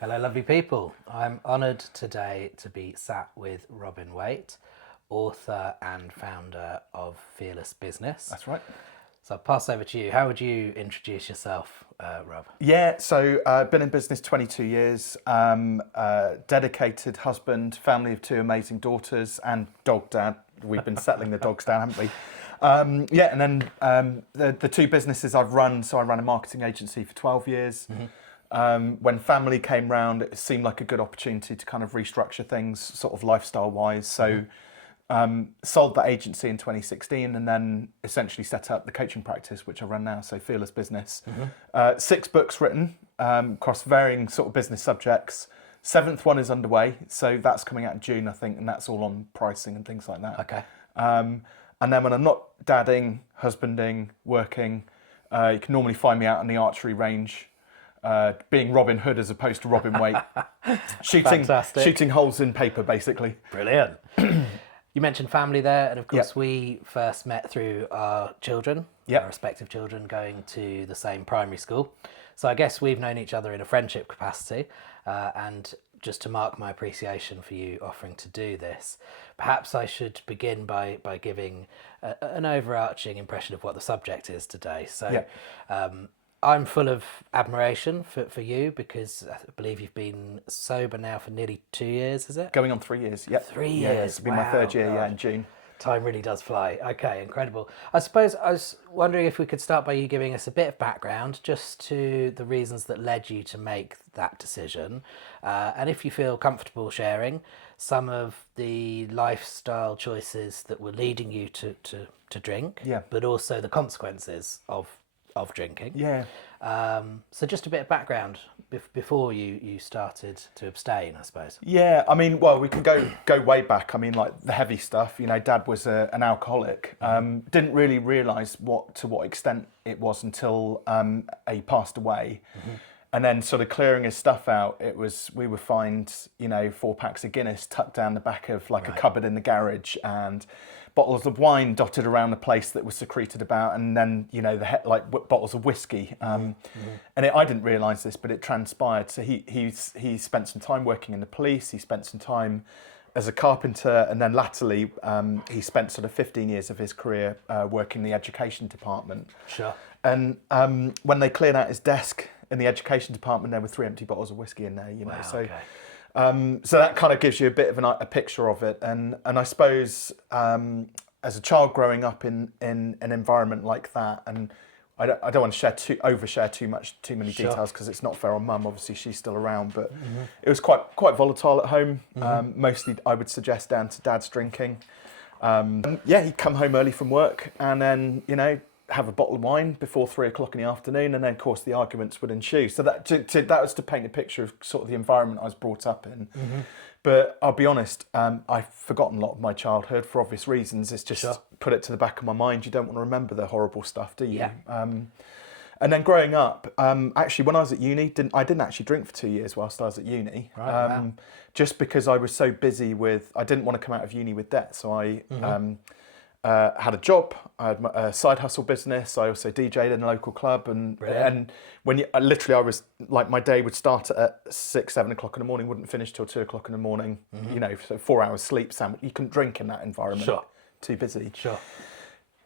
Hello, lovely people. I'm honoured today to be sat with Reuben Waite, author and founder of Fearless Business. That's right. So I'll pass over to you. How would you introduce yourself, Rob? Yeah, so I've been in business 22 years, dedicated husband, family of 2 amazing daughters, and dog dad. We've been settling the dogs down, haven't we? And then the 2 businesses I've run, so I ran a marketing agency for 12 years. When family came round, it seemed like a good opportunity to kind of restructure things, sort of lifestyle-wise. So sold that agency in 2016 and then essentially set up the coaching practice, which I run now, so Fearless Business. 6 books written across varying sort of business subjects. 7th one is underway, so that's coming out in June, I think, and that's all on pricing and things like that. Okay. And then when I'm not dadding, husbanding, working, you can normally find me out on the archery range, being Robin Hood as opposed to Robin Waite, shooting holes in paper, basically. Brilliant. You mentioned family there, and of course we first met through our children, our respective children, going to the same primary school. So I guess we've known each other in a friendship capacity, and just to mark my appreciation for you offering to do this, perhaps I should begin by giving an overarching impression of what the subject is today. So I'm full of admiration for you because I believe you've been sober now for nearly 2 years, is it? Going on 3 years, yep. 3 years, yeah, it's been my 3rd year, in June. Time really does fly. Okay, incredible. I suppose I was wondering if we could start by you giving us a bit of background just to the reasons that led you to make that decision. And if you feel comfortable sharing some of the lifestyle choices that were leading you to drink, but also the consequences of drinking. Yeah. So just a bit of background before you started to abstain, I suppose. Yeah, I mean, well, we can go way back. I mean, like the heavy stuff. You know, Dad was an alcoholic. Didn't really realise to what extent it was until he passed away. And then sort of clearing his stuff out, we would find, 4 packs of Guinness tucked down the back of like a cupboard in the garage, and bottles of wine dotted around the place that was secreted about, and then bottles of whiskey. And I didn't realise this, but it transpired. So he spent some time working in the police. He spent some time as a carpenter, and then latterly he spent sort of 15 years of his career working in the education department. Sure. And when they cleared out his desk in the education department, there were 3 empty bottles of whiskey in there. Wow, so. Okay. So that kind of gives you a bit of a picture of it, and I suppose as a child growing up in an environment like that, and I don't want to overshare too many details because it's not fair on Mum. Obviously, she's still around, but it was quite volatile at home. Mostly, I would suggest down to Dad's drinking. He'd come home early from work, and then have a bottle of wine before 3 o'clock in the afternoon, and then of course the arguments would ensue. So that was to paint a picture of sort of the environment I was brought up in. But I'll be honest, I've forgotten a lot of my childhood for obvious reasons. It's just put it to the back of my mind. You don't want to remember the horrible stuff, do you? Yeah. And then growing up, actually when I was at uni, I didn't actually drink for 2 years whilst I was at uni. Right, wow. Just because I was so busy I didn't want to come out of uni with debt. So I had a job, I had a side hustle business. I also DJ'd in a local club, and when I was like, my day would start at 6, 7 o'clock in the morning, wouldn't finish till 2 o'clock in the morning. So 4 hours sleep. You couldn't drink in that environment. Sure. Too busy. Sure.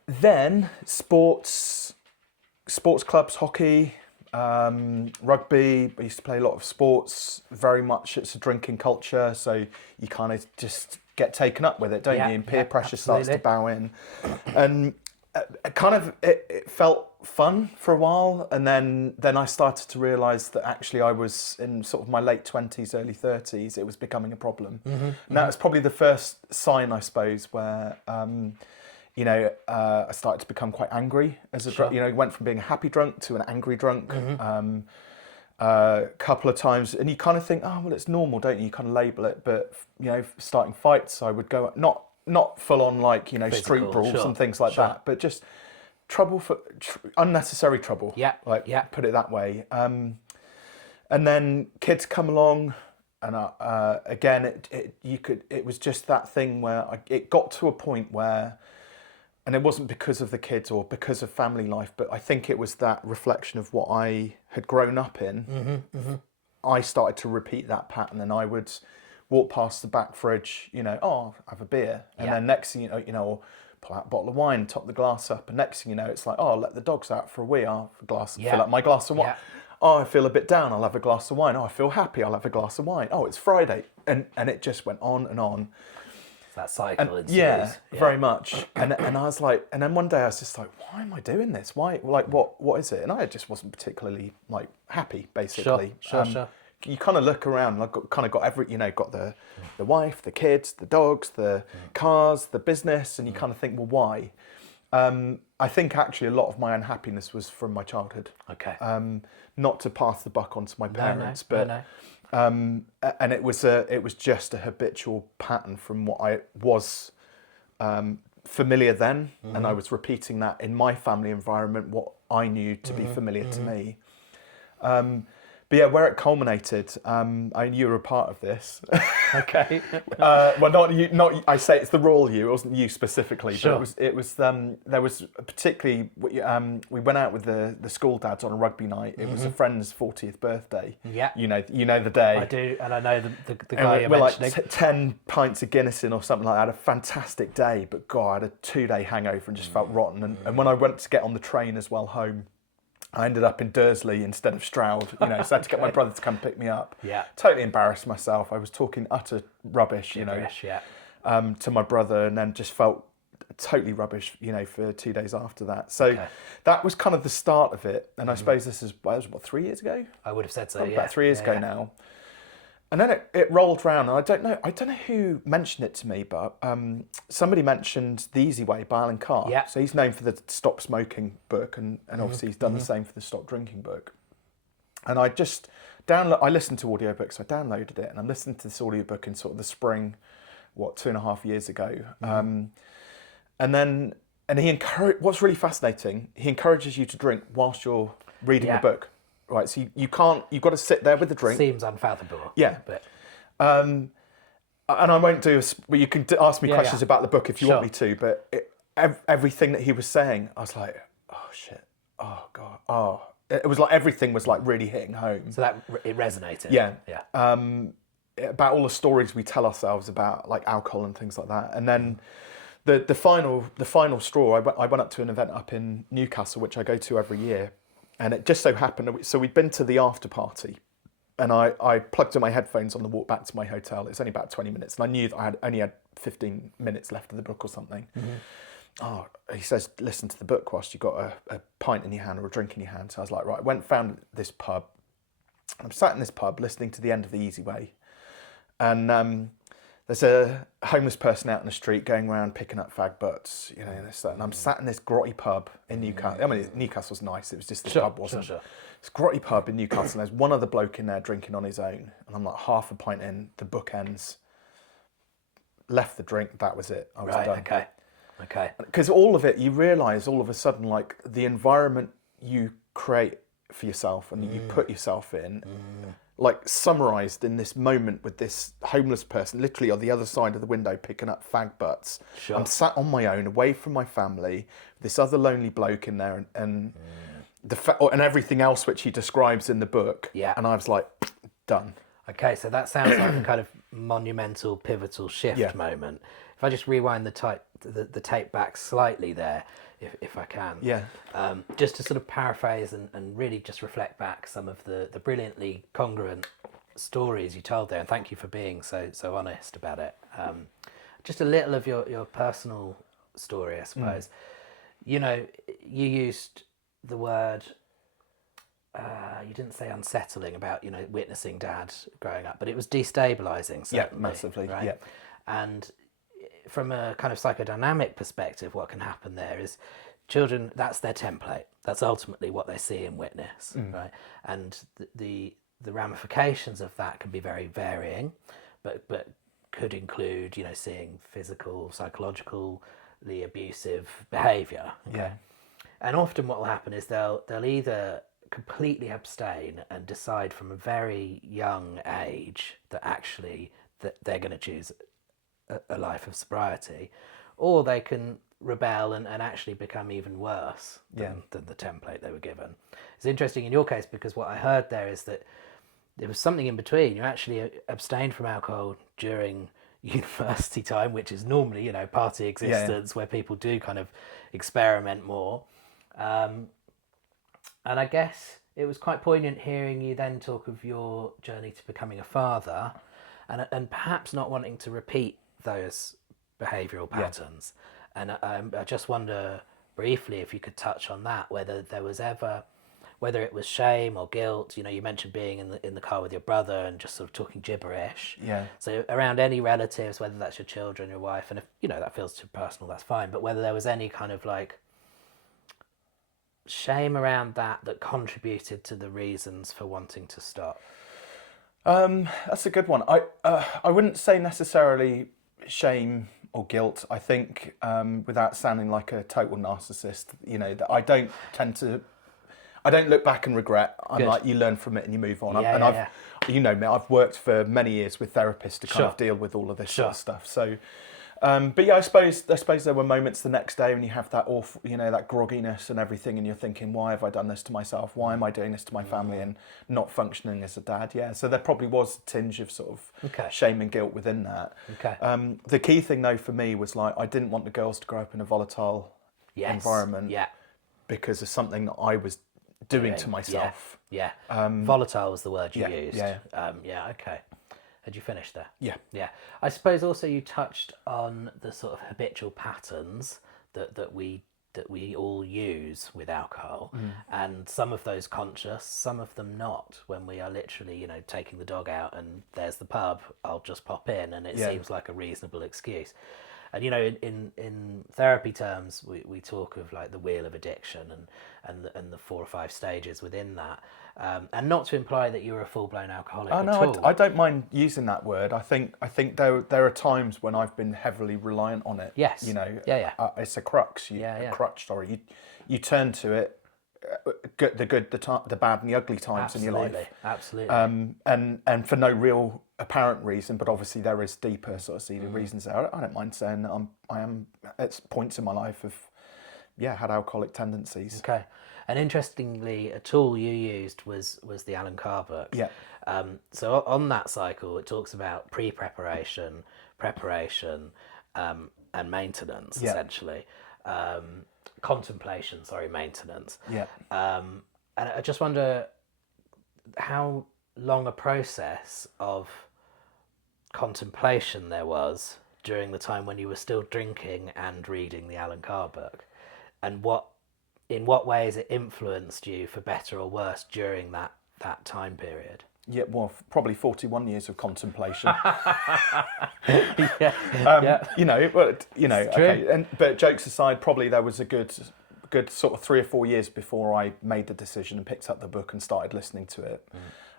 Then sports clubs, hockey, rugby. I used to play a lot of sports. Very much, it's a drinking culture, so you kind of just get taken up with it, don't you? And peer pressure starts to bow in, and it felt fun for a while, and then I started to realise that actually I was in sort of my late 20s, early 30s. It was becoming a problem. And that was probably the first sign, I suppose, where I started to become quite angry as a drunk. Went from being a happy drunk to an angry drunk. A couple of times, and you kind of think, oh well, it's normal, don't you? You kind of label it, but starting fights, I would go not full on like physical, street brawls and things like that, but just trouble for unnecessary trouble. Put it that way. And then kids come along, and again, it was just that thing where it got to a point where and it wasn't because of the kids or because of family life, but I think it was that reflection of what I had grown up in. I started to repeat that pattern, and I would walk past the back fridge, have a beer, and then next thing you know, or pull out a bottle of wine, top the glass up, and next thing you know, it's like, I'll let the dogs out for a wee, I'll have a glass, fill up my glass of wine. Oh, I feel a bit down, I'll have a glass of wine. Oh, I feel happy, I'll have a glass of wine. Oh, it's Friday, and it just went on and on. That cycle. Yeah, very much. And I was like, and then one day I was just like, why am I doing this? Why? Like, what is it? And I just wasn't particularly like happy, basically. Sure. You kind of look around, and I've got every, got the wife, the kids, the dogs, the cars, the business, and you kind of think, well, why? I think actually a lot of my unhappiness was from my childhood. Okay. Not to pass the buck on to my parents, no. and it was just a habitual pattern from what I was familiar then, and I was repeating that in my family environment, what I knew to be familiar to me. But yeah, where it culminated, you were a part of this. Okay. Well, not you. Not I say it's the royal you. It wasn't you specifically, Sure. but it was. There was particularly. We went out with the school dads on a rugby night. It was a friend's 40th birthday. Yeah. You know the day. I do, and I know the guy you're we're mentioning. like 10 pints of Guinness in or something like that. I had a fantastic day, but God, I had a 2-day hangover and just felt rotten. And when I went to get on the train as well home, I ended up in Dursley instead of Stroud, so I had to get my brother to come pick me up. Yeah. Totally embarrassed myself. I was talking utter rubbish, to my brother, and then just felt totally rubbish, for 2 days after that. So that was kind of the start of it. And I suppose this is, what, 3 years ago? I would have said so, About 3 years ago now. And then it rolled around, and I don't know who mentioned it to me, but somebody mentioned The Easy Way by Alan Carr. Yeah. So he's known for the Stop Smoking book, and obviously he's done the same for the Stop Drinking book. And I just I listened to audiobooks, so I downloaded it, and I'm listening to this audiobook in sort of the spring, 2.5 years ago. And he what's really fascinating, he encourages you to drink whilst you're reading the book. Right, so you've got to sit there with the drink. Seems unfathomable. Yeah. But... and I won't do well, you can ask me questions about the book if you want me to, but everything that he was saying, I was like, oh shit, oh God, oh. It was like everything was like really hitting home. So that it resonated. Yeah. Yeah. About all the stories we tell ourselves about like alcohol and things like that. And then the final straw, I went up to an event up in Newcastle, which I go to every year. And it just so happened, so we'd been to the after party, and I plugged in my headphones on the walk back to my hotel. It's only about 20 minutes, and I knew that I only had 15 minutes left of the book or something. Oh, he says, listen to the book whilst you've got a pint in your hand or a drink in your hand. So I was like, right, I went and found this pub. I'm sat in this pub listening to the end of The Easy Way, and there's a homeless person out in the street going around picking up fag butts, and I'm sat in this grotty pub in Newcastle. I mean, Newcastle's nice. It was just this pub wasn't. Sure. This grotty pub in Newcastle. And there's one other bloke in there drinking on his own, and I'm like half a pint in. The book ends. Left the drink. That was it. I was done. Okay. Because all of it, you realise all of a sudden, like the environment you create for yourself and you put yourself in. Like summarised in this moment with this homeless person literally on the other side of the window picking up fag butts. Sure. I'm sat on my own, away from my family, this other lonely bloke in there, and and everything else which he describes in the book. Yeah. And I was like, done. Okay, so that sounds like a kind of monumental, pivotal shift moment. If I just rewind the tape back slightly there, if I can. Yeah. Just to sort of paraphrase and really just reflect back some of the brilliantly congruent stories you told there, and thank you for being so honest about it. Just a little of your personal story, I suppose. You used the word, you didn't say unsettling about, witnessing Dad growing up, but it was destabilising, certainly. Yeah, massively, right? yeah. And from a kind of psychodynamic perspective, what can happen there is children, that's their template. That's ultimately what they see and witness, right? And the ramifications of that can be very varying, but could include, seeing physical, psychologically abusive behaviour. Okay? Yeah. And often what will happen is they'll either completely abstain and decide from a very young age that actually that they're going to choose a life of sobriety, or they can rebel and actually become even worse than the template they were given. It's interesting in your case because what I heard there is that there was something in between. You actually abstained from alcohol during university time, which is normally, you know, party existence where people do kind of experiment more. And I guess it was quite poignant hearing you then talk of your journey to becoming a father and perhaps not wanting to repeat those behavioural patterns. And I just wonder briefly if you could touch on that, whether there was ever, whether it was shame or guilt. You know, you mentioned being in the car with your brother and just sort of talking gibberish. Yeah. So around any relatives, whether that's your children, your wife, and if, you know, that feels too personal, that's fine. But whether there was any kind of like shame around that contributed to the reasons for wanting to stop. That's a good one. I wouldn't say necessarily shame or guilt. I think, without sounding like a total narcissist, you know, that I don't look back and regret. I'm like, you learn from it and you move on. You know me, I've worked for many years with therapists to kind of deal with all of this sort of stuff. So, but yeah, I suppose there were moments the next day when you have that awful, you know, that grogginess and everything, and you're thinking, why have I done this to myself? Why am I doing this to my family and not functioning as a dad? Yeah, so there probably was a tinge of sort of shame and guilt within that. The key thing though for me was like, I didn't want the girls to grow up in a volatile environment because of something that I was doing to myself. Volatile was the word you used. Okay. Had you finished there? Yeah. I suppose also you touched on the sort of habitual patterns that we all use with alcohol, and some of those conscious, some of them not. When we are literally, you know, taking the dog out and there's the pub, I'll just pop in, and it seems like a reasonable excuse. And you know, in therapy terms, we talk of like the wheel of addiction and the 4 or 5 stages within that. And not to imply that you're a full-blown alcoholic at all. I don't mind using that word. I think there are times when I've been heavily reliant on it. Yes. You know. It's a crux. A crutch. Sorry. You turn to it. The good, the bad, and the ugly times in your life. Absolutely. And for no real apparent reason, but obviously there is deeper sort of seated reasons there. I don't mind saying that I am at points in my life of had alcoholic tendencies. Okay. And interestingly, a tool you used was the Alan Carr book. Yeah. So on that cycle, it talks about pre-preparation, preparation, and maintenance, essentially. Contemplation, maintenance. Yeah. And I just wonder how long a process of contemplation there was during the time when you were still drinking and reading the Alan Carr book, and in what ways it influenced you for better or worse during that time period. Yeah, well, probably 41 years of contemplation. You know, okay. But jokes aside, probably there was a good sort of 3 or 4 years before I made the decision and picked up the book and started listening to it.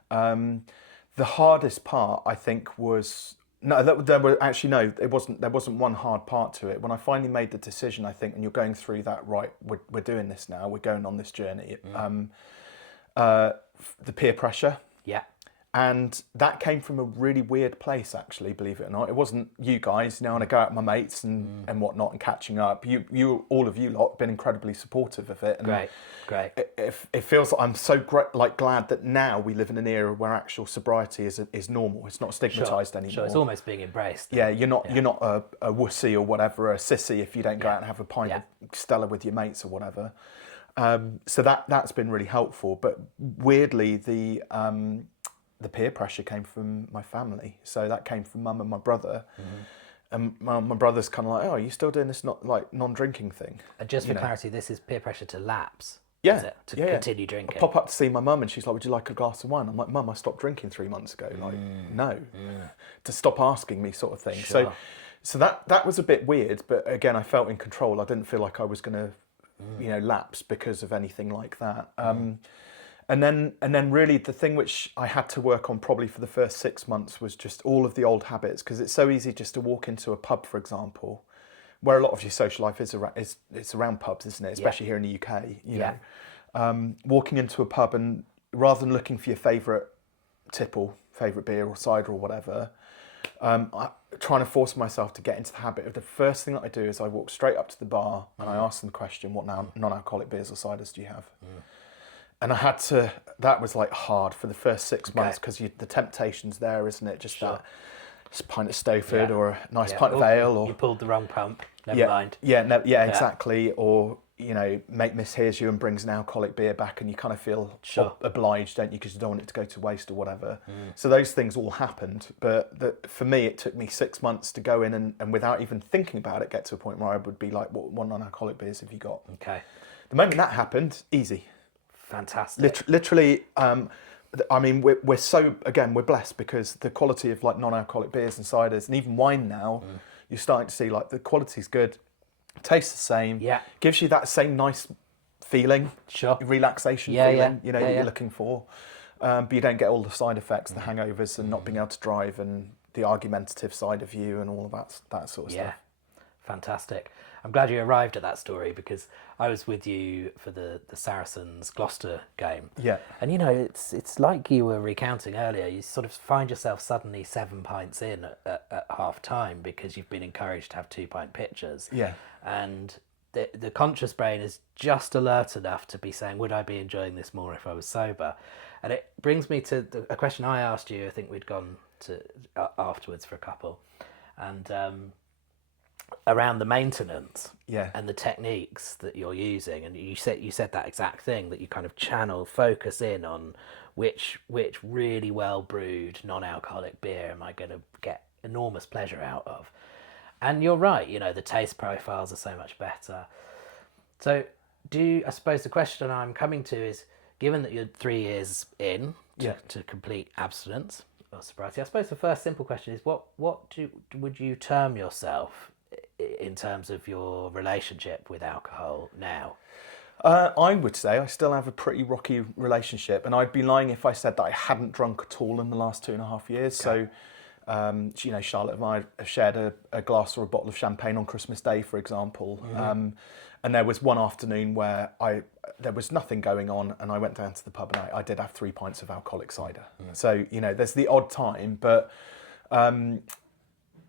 The hardest part, I think, was it wasn't. There wasn't one hard part to it. When I finally made the decision, I think, and you're going through that, right? We're doing this now. We're going on this journey. The peer pressure. Yeah. And that came from a really weird place, actually, believe it or not. It wasn't you guys, you know, and I go out with my mates and whatnot and catching up. You, all of you lot, have been incredibly supportive of it. And Great. It feels like I'm so glad that now we live in an era where actual sobriety is normal. It's not stigmatised anymore. Sure, it's almost being embraced. Yeah, you're not a wussy or whatever, a sissy if you don't go out and have a pint of Stella with your mates or whatever. So that's been really helpful. But weirdly, the peer pressure came from my family. So that came from mum and my brother. And my brother's kind of like, oh, are you still doing this non-drinking thing? And just for clarity, this is peer pressure to lapse. Yeah. Is it? To continue drinking. I pop up to see my mum and she's like, would you like a glass of wine? I'm like, Mum, I stopped drinking 3 months ago. Like, no. To stop asking me sort of thing. Sure. So that was a bit weird, but again, I felt in control. I didn't feel like I was going to, lapse because of anything like that. And then really the thing which I had to work on probably for the first 6 months was just all of the old habits, because it's so easy just to walk into a pub, for example, where a lot of your social life is around pubs, isn't it? Especially here in the UK, you know. Walking into a pub and rather than looking for your favourite tipple, favourite beer or cider or whatever, Trying to force myself to get into the habit of the first thing that I do is I walk straight up to the bar and I ask them the question, what non-alcoholic beers or ciders do you have? And I had to, that was like hard for the first 6 months because the temptation's there, isn't it? Just that pint of Stowford or a nice pint of ale. Or you pulled the wrong pump, never mind. Exactly. Or, mate mishears you and brings an alcoholic beer back and you kind of feel obliged, don't you? Because you don't want it to go to waste or whatever. So those things all happened. But for me, it took me 6 months to go in and without even thinking about it, get to a point where I would be like, what non-alcoholic beers have you got? Okay. The moment that happened, easy. Fantastic. Literally, I mean, we're blessed because the quality of like non-alcoholic beers and ciders and even wine now, you're starting to see like the quality's good, tastes the same, gives you that same nice feeling, relaxation feeling, that you're looking for, but you don't get all the side effects, the hangovers and not being able to drive and the argumentative side of you and all of that sort of stuff. Fantastic. I'm glad you arrived at that story because I was with you for the Saracens Gloucester game. Yeah. And it's like you were recounting earlier, you sort of find yourself suddenly 7 pints in at half time because you've been encouraged to have 2-pint pitchers. Yeah. And the conscious brain is just alert enough to be saying, would I be enjoying this more if I was sober? And it brings me to a question I asked you. I think we'd gone to afterwards for a couple. And around the maintenance and the techniques that you're using, and you said that exact thing, that you kind of focus in on which really well brewed non-alcoholic beer am I going to get enormous pleasure out of. And you're right, the taste profiles are so much better. So I suppose the question I'm coming to is, given that you're 3 years in to complete abstinence or sobriety, I suppose the first simple question is, what would you term yourself in terms of your relationship with alcohol now? I would say I still have a pretty rocky relationship, and I'd be lying if I said that I hadn't drunk at all in the last 2.5 years. Okay. So, Charlotte and I have shared a glass or a bottle of champagne on Christmas Day, for example. Mm-hmm. And there was one afternoon where there was nothing going on, and I went down to the pub and I did have 3 pints of alcoholic cider. Mm. So, there's the odd time, but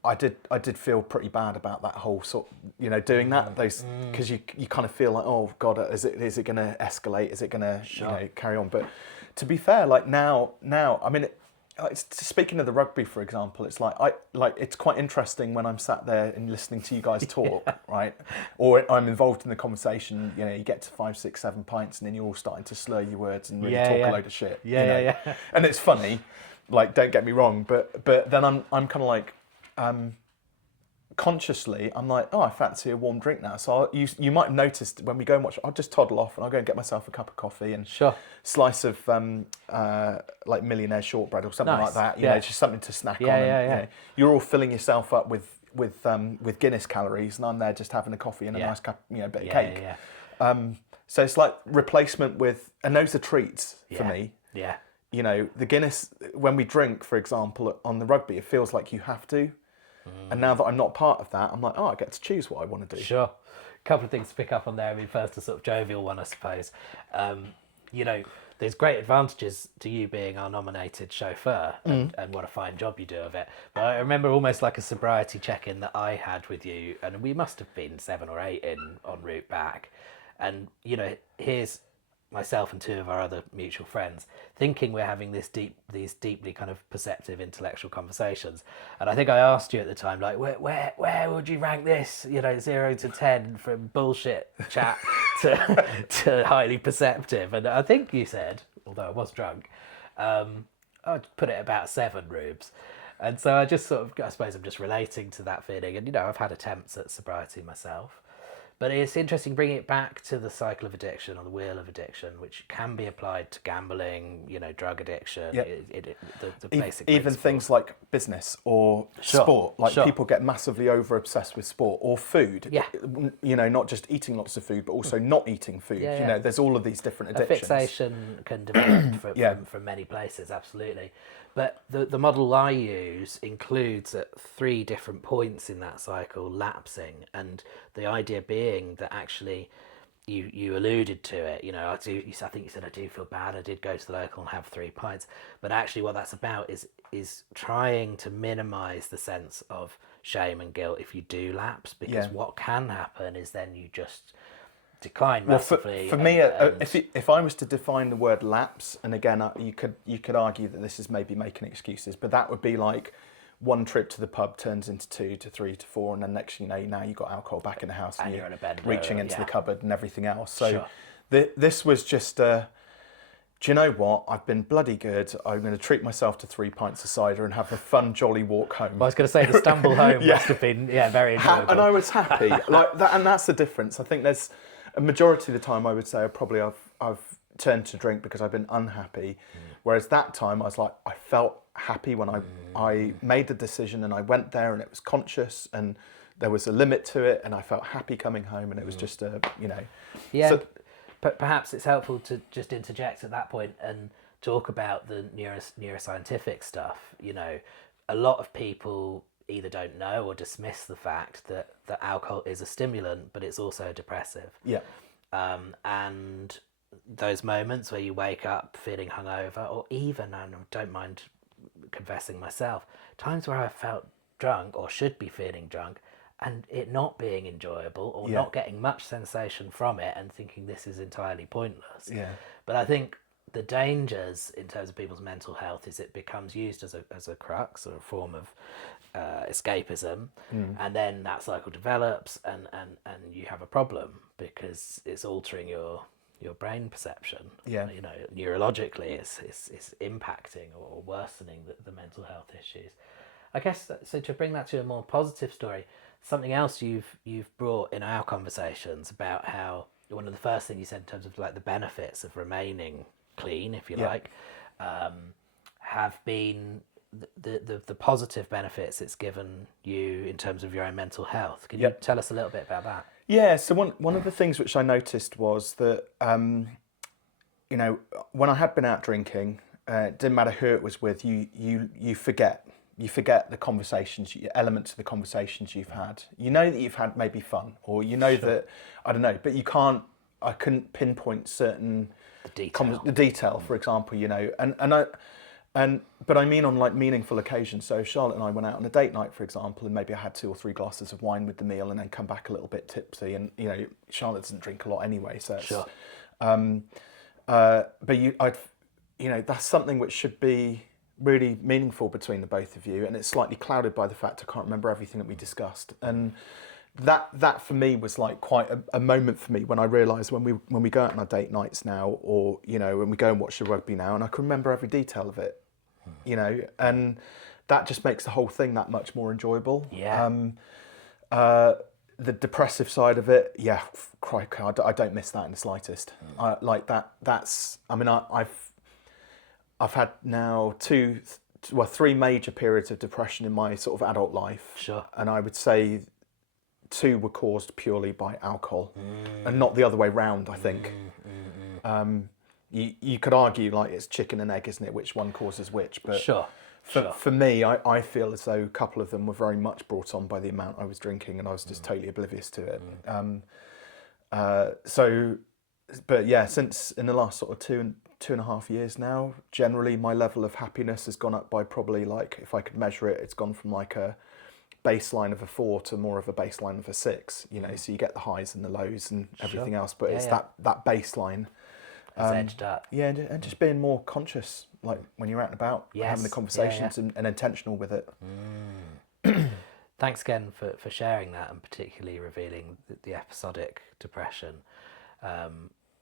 I did feel pretty bad about that whole sort, doing that, because you kind of feel like, oh God, is it going to escalate? Is it going to carry on? But to be fair, like now, I mean, speaking of the rugby, for example, it's it's quite interesting when I'm sat there and listening to you guys talk, right? Or I'm involved in the conversation. You get to 5, 6, 7 pints, and then you're all starting to slur your words and really talk a load of shit. And it's funny, like, don't get me wrong, but then I'm kind of like. Consciously, I'm like, I fancy a warm drink now. So you might have noticed when we go and watch, I'll just toddle off and I'll go and get myself a cup of coffee and slice of like millionaire shortbread or something like that. Just something to snack on. And, you're all filling yourself up with Guinness calories, and I'm there just having a coffee and a nice cup, bit of cake. So it's like replacement with, and those are treats for me. Yeah. The Guinness, when we drink, for example, on the rugby, it feels like you have to. And now that I'm not part of that, I'm like, I get to choose what I want to do. Sure. A couple of things to pick up on there. I mean, first, a sort of jovial one, I suppose. There's great advantages to you being our nominated chauffeur and what a fine job you do of it. But I remember almost like a sobriety check-in that I had with you, and we must have been 7 or 8 in en route back. And, here's myself and 2 of our other mutual friends thinking we're having these deeply kind of perceptive intellectual conversations, and I think I asked you at the time, like, where would you rank this, 0 to 10, from bullshit chat to highly perceptive? And I think you said, although I was drunk, I'd put it about 7 rubes. And so I just I suppose I'm just relating to that feeling, and I've had attempts at sobriety myself. But it's interesting bringing it back to the cycle of addiction, or the wheel of addiction, which can be applied to gambling, drug addiction, the basic even things like business or sport. Like people get massively over obsessed with sport or food. Yeah. Not just eating lots of food, but also not eating food. There's all of these different addictions. A fixation can develop from many places, absolutely. But the model I use includes at 3 different points in that cycle lapsing, and the idea being that actually you alluded to it, you know, I think you said, I do feel bad, I did go to the local and have 3 pints, but actually what that's about is trying to minimize the sense of shame and guilt if you do lapse, because what can happen is then you just decline massively. For me, if I was to define the word lapse, and again, you could argue that this is maybe making excuses, but that would be like one trip to the pub turns into 2 to 3 to 4, and then next you know, now you've got alcohol back in the house and you're in a bed reaching into the cupboard and everything else. So this was just do you know what? I've been bloody good. I'm going to treat myself to 3 pints of cider and have a fun, jolly walk home. Well, I was going to say the stumble home must have been very enjoyable. And I was happy, like that, and that's the difference. I think there's a majority of the time I would say I've turned to drink because I've been unhappy, whereas that time I was like, I felt happy when I made the decision and I went there and it was conscious and there was a limit to it and I felt happy coming home and it was just Yeah, so, but perhaps it's helpful to just interject at that point and talk about the neuroscientific stuff. You know, a lot of people either don't know or dismiss the fact that alcohol is a stimulant, but it's also a depressive. Yeah. And those moments where you wake up feeling hungover, or even, I don't mind confessing myself, times where I felt drunk or should be feeling drunk and it not being enjoyable or not getting much sensation from it and thinking this is entirely pointless. Yeah. But I think the dangers in terms of people's mental health is it becomes used as a crux or a form of escapism, and then that cycle develops and you have a problem because it's altering your brain perception. Yeah. You know, neurologically it's impacting or worsening the mental health issues. I guess so. To bring that to a more positive story, something else you've brought in our conversations about how one of the first things you said in terms of like the benefits of remaining clean, if you like, have been the positive benefits it's given you in terms of your own mental health. Can you tell us a little bit about that? Yeah, so one of the things which I noticed was that, you know, when I had been out drinking, it didn't matter who it was with, you forget the conversations, elements of the conversations you've had. You know that you've had maybe fun, or you know that, I don't know, but I couldn't pinpoint certain the detail, for example, you know, but I mean on like meaningful occasions. So Charlotte and I went out on a date night, for example, and maybe I had 2 or 3 glasses of wine with the meal and then come back a little bit tipsy. And, you know, Charlotte doesn't drink a lot anyway. So it's, but that's something which should be really meaningful between the both of you. And it's slightly clouded by the fact I can't remember everything that we discussed. And that for me was like quite a moment for me when I realised when we go out on our date nights now, or, you know, when we go and watch the rugby now, and I can remember every detail of it, you know, and that just makes the whole thing that much more enjoyable. Yeah. The depressive side of it, crikey, I don't miss that in the slightest. Like that. I mean, I've had now 3 major periods of depression in my sort of adult life. Sure. And I would say 2 were caused purely by alcohol, and not the other way round, I think. You could argue like it's chicken and egg, isn't it? Which one causes which? But for me, I feel as though a couple of them were very much brought on by the amount I was drinking, and I was just totally oblivious to it. But yeah, since in the last sort of 2.5 years now, generally my level of happiness has gone up by probably, like, if I could measure it, it's gone from like a baseline of a 4 to more of a baseline of a 6, you know, so you get the highs and the lows and everything else, but it's that baseline has edged up. Yeah, and just being more conscious, like when you're out and about, having the conversations and intentional with it. Thanks again for sharing that, and particularly revealing the episodic depression,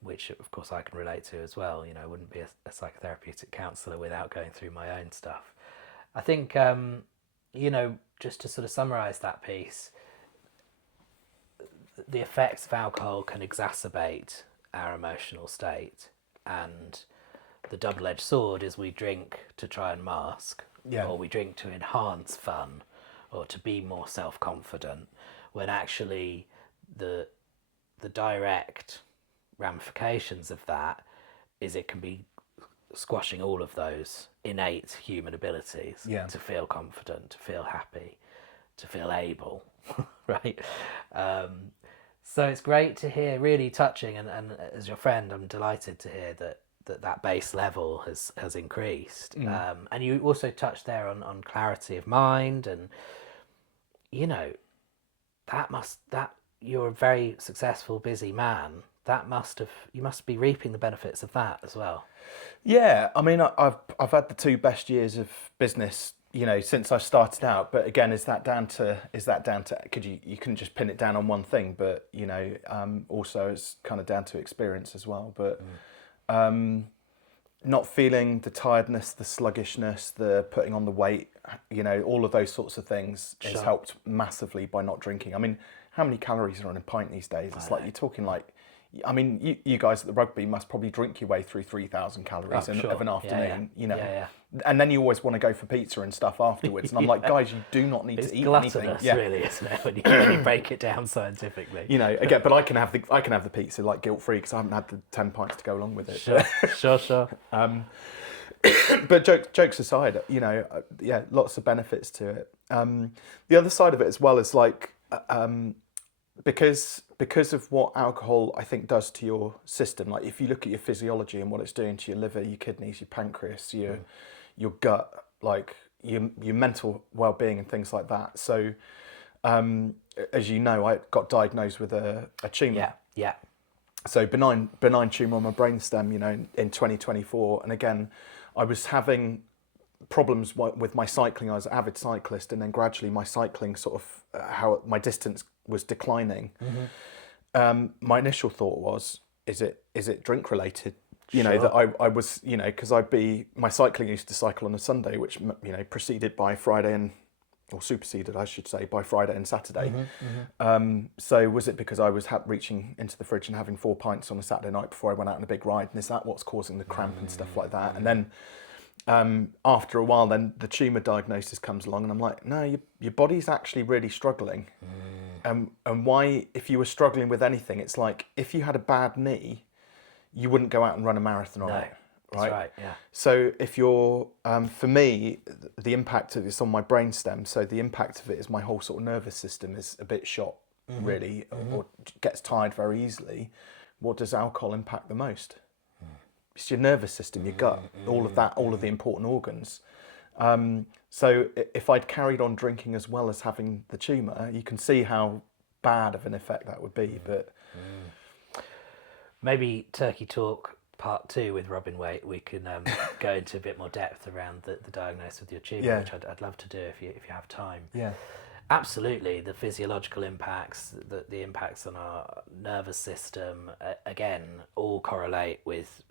which of course I can relate to as well. You know, I wouldn't be a psychotherapeutic counsellor without going through my own stuff. I think, you know, just to sort of summarise that piece, the effects of alcohol can exacerbate our emotional state, and the double-edged sword is we drink to try and mask, or we drink to enhance fun, or to be more self-confident, when actually the direct ramifications of that is it can be squashing all of those innate human abilities to feel confident, to feel happy, to feel able, right? So it's great to hear, really touching, and as your friend, I'm delighted to hear that base level has increased. And you also touched there on clarity of mind, and you know that you're a very successful, busy man. You must be reaping the benefits of that as well. Yeah, I mean, I've had the 2 best years of business, since I started out. But again, is that down to? Could you couldn't just pin it down on one thing, but also it's kind of down to experience as well. But not feeling the tiredness, the sluggishness, the putting on the weight, all of those sorts of things has helped massively by not drinking. I mean, how many calories are on a pint these days? It's like you're talking like. I mean, you guys at the rugby must probably drink your way through 3,000 calories of an afternoon, and then you always want to go for pizza and stuff afterwards. And I'm like, guys, you do not need to eat anything. It's gluttonous, really, isn't it? When you break it down scientifically. Again, but I can have the pizza like guilt free because I haven't had the 10 pints to go along with it. Sure. But jokes aside, lots of benefits to it. The other side of it as well is like. Because of what alcohol I think does to your system, like if you look at your physiology and what it's doing to your liver, your kidneys, your pancreas, your gut, like your mental well-being and things like that. So, as you know, I got diagnosed with a tumour. Yeah. So benign tumour on my brainstem, in 2024, and again, I was having problems with my cycling. I was an avid cyclist, and then gradually my cycling sort of how my distance was declining. My initial thought was, is it drink related? That I was, because my cycling used to cycle on a Sunday, which preceded by Friday or superseded, I should say, by Friday and Saturday. So was it because I was reaching into the fridge and having 4 pints on a Saturday night before I went out on a big ride, and is that what's causing the cramp and stuff like that? And then after a while, then the tumour diagnosis comes along, and I'm like, no, your body's actually really struggling. And why, if you were struggling with anything, it's like if you had a bad knee, you wouldn't go out and run a marathon on it, right? That's right, yeah. So if you're, for me, the impact of it's on my brainstem. So the impact of it is my whole sort of nervous system is a bit shot, really, or gets tired very easily. What does alcohol impact the most? It's your nervous system, your gut, all of that, all of the important organs. So if I'd carried on drinking as well as having the tumour, you can see how bad of an effect that would be. But maybe Turkie Talk Part 2 with Reuben Waite, we can go into a bit more depth around the diagnosis with your tumour, which I'd love to do if you have time. Yeah. Absolutely, the physiological impacts, the impacts on our nervous system, again, all correlate with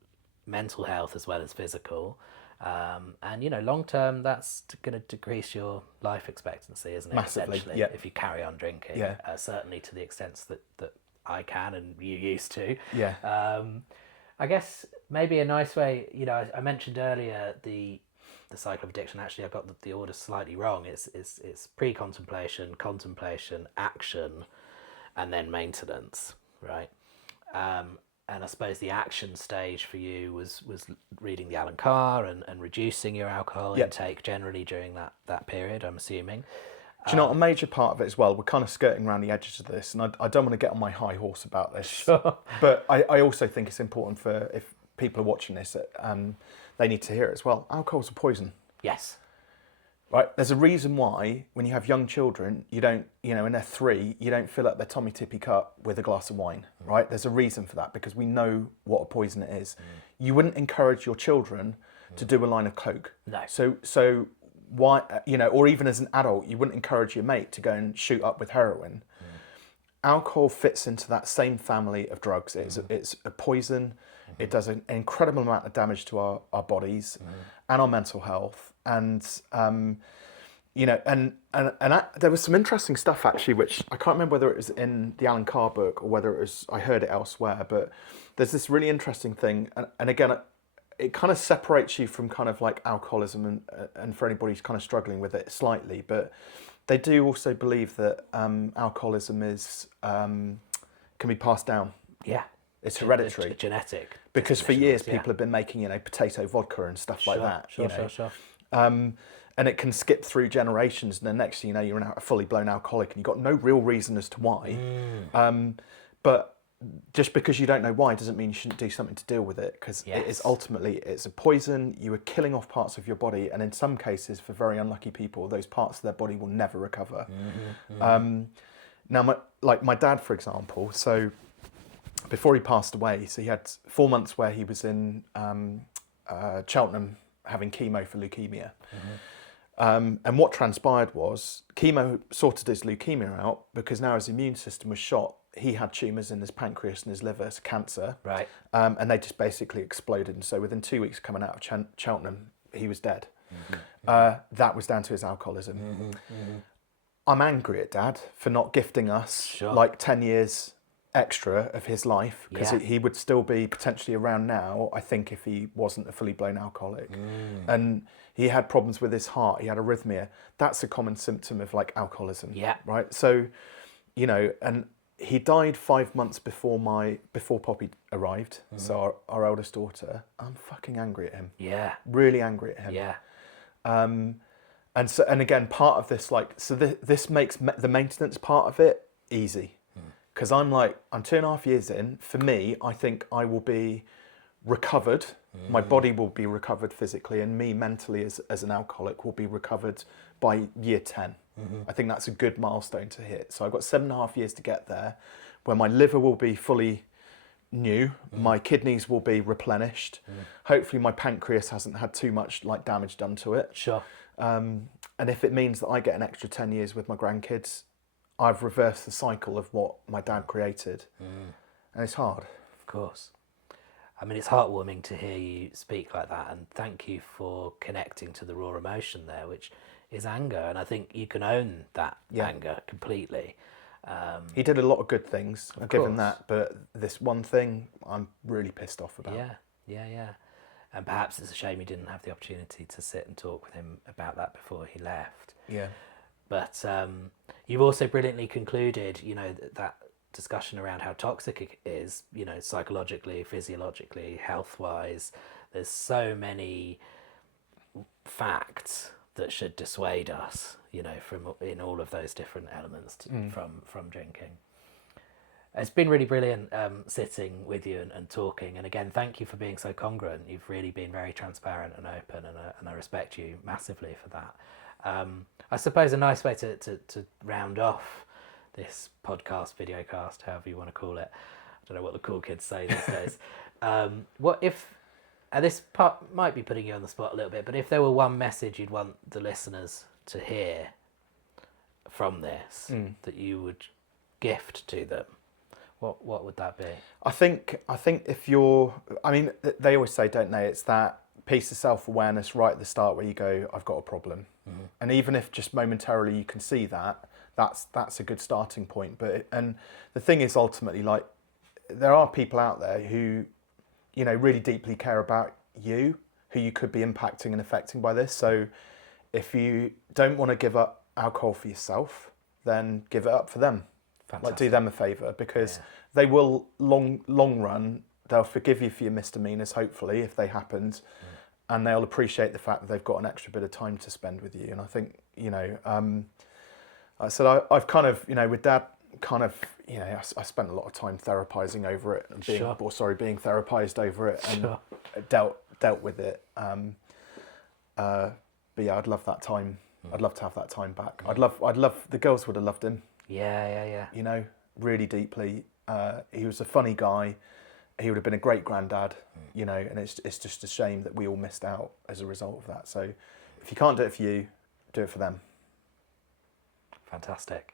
mental health as well as physical. And long term, that's going to decrease your life expectancy, isn't it? Massively, essentially, yeah. if you carry on drinking. Certainly to the extent that I can and you used to. Yeah. I guess maybe a nice way, I mentioned earlier the cycle of addiction. Actually, I got the order slightly wrong. It's pre-contemplation, contemplation, action, and then maintenance, right? And I suppose the action stage for you was reading the Alan Carr and reducing your alcohol intake generally during that period, I'm assuming. Do you know a major part of it as well? We're kind of skirting around the edges of this, and I don't want to get on my high horse about this. Sure. But I also think it's important for, if people are watching this, they need to hear it as well. Alcohol's a poison. Yes. Right? There's a reason why when you have young children, you don't, when they're 3, you don't fill up their Tommy Tippy cup with a glass of wine, right? There's a reason for that, because we know what a poison it is. You wouldn't encourage your children to do a line of coke. No. So why, or even as an adult, you wouldn't encourage your mate to go and shoot up with heroin. Alcohol fits into that same family of drugs. It's a poison. It does an incredible amount of damage to our bodies and our mental health. And there was some interesting stuff actually, which I can't remember whether it was in the Alan Carr book or whether it was I heard it elsewhere. But there's this really interesting thing, and again, it kind of separates you from kind of like alcoholism, and for anybody who's kind of struggling with it slightly. But they do also believe that alcoholism is can be passed down. Yeah. It's hereditary. It's genetic. Because for years people have been making, potato vodka and stuff like that. Sure. And it can skip through generations, and then next thing you know, you're a fully blown alcoholic, and you've got no real reason as to why. but just because you don't know why doesn't mean you shouldn't do something to deal with it, because it is ultimately, it's a poison. You are killing off parts of your body, and in some cases, for very unlucky people, those parts of their body will never recover. Now, my dad, for example, so before he passed away, so he had 4 months where he was in Cheltenham having chemo for leukemia. And what transpired was chemo sorted his leukemia out, because now his immune system was shot. He had tumours in his pancreas and his liver, it's cancer. Right. And they just basically exploded. And so within 2 weeks coming out of Cheltenham, he was dead. That was down to his alcoholism. I'm angry at Dad for not gifting us like 10 years extra of his life, because he would still be potentially around now, I think, if he wasn't a fully blown alcoholic. And he had problems with his heart, he had arrhythmia. That's a common symptom of like alcoholism. Right. So, you know, and he died 5 months before Poppy arrived. So our eldest daughter. I'm fucking angry at him. Really angry at him. And again, part of this, like, so this makes the maintenance part of it easy. Because I'm 2.5 years in. For me, I think I will be recovered. My body will be recovered physically, and me mentally as an alcoholic will be recovered by year 10. I think that's a good milestone to hit. So I've got 7.5 years to get there, where my liver will be fully new, my kidneys will be replenished. Hopefully my pancreas hasn't had too much like damage done to it. And if it means that I get an extra 10 years with my grandkids, I've reversed the cycle of what my dad created. And it's hard. Of course. I mean, it's heartwarming to hear you speak like that, and thank you for connecting to the raw emotion there, which is anger. And I think you can own that anger completely. He did a lot of good things, I'll give him that, but this one thing I'm really pissed off about. Yeah. And perhaps it's a shame you didn't have the opportunity to sit and talk with him about that before he left. But you've also brilliantly concluded, you know, that discussion around how toxic it is, you know, psychologically, physiologically, health-wise. There's so many facts that should dissuade us, you know, from in all of those different elements from drinking. It's been really brilliant sitting with you and talking. And again, thank you for being so congruent. You've really been very transparent and open, and I respect you massively for that. I suppose a nice way to round off this podcast, videocast, however you want to call it. I don't know what the cool kids say these days. What if, and this part might be putting you on the spot a little bit, but if there were one message you'd want the listeners to hear from this that you would gift to them, what would that be? I think if you're, I mean, they always say, don't they, it's that piece of self-awareness right at the start where you go, I've got a problem. And even if just momentarily you can see that, that's a good starting point. And the thing is, ultimately, like, there are people out there who, you know, really deeply care about you, who you could be impacting and affecting by this. So if you don't want to give up alcohol for yourself, then give it up for them. Fantastic. Like, do them a favour, because they will long run, they'll forgive you for your misdemeanors, hopefully, if they happened, and they'll appreciate the fact that they've got an extra bit of time to spend with you. And I think, you know, so I've kind of, you know, with Dad, kind of, you know, I spent a lot of time therapizing over it, and being therapized over it, and dealt with it. But yeah, I'd love that time. I'd love to have that time back. I'd love the girls would have loved him. Yeah. You know, really deeply. He was a funny guy. He would have been a great granddad, you know, and it's just a shame that we all missed out as a result of that. So if you can't do it for you, do it for them. Fantastic.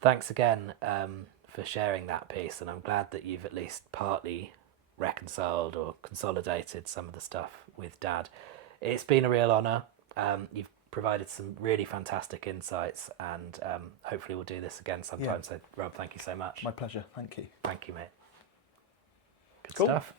Thanks again for sharing that piece, and I'm glad that you've at least partly reconciled or consolidated some of the stuff with Dad. It's been a real honour. You've provided some really fantastic insights, and hopefully we'll do this again sometime. So Rob, thank you so much. My pleasure. Thank you. Thank you, mate. Good Cool. stuff.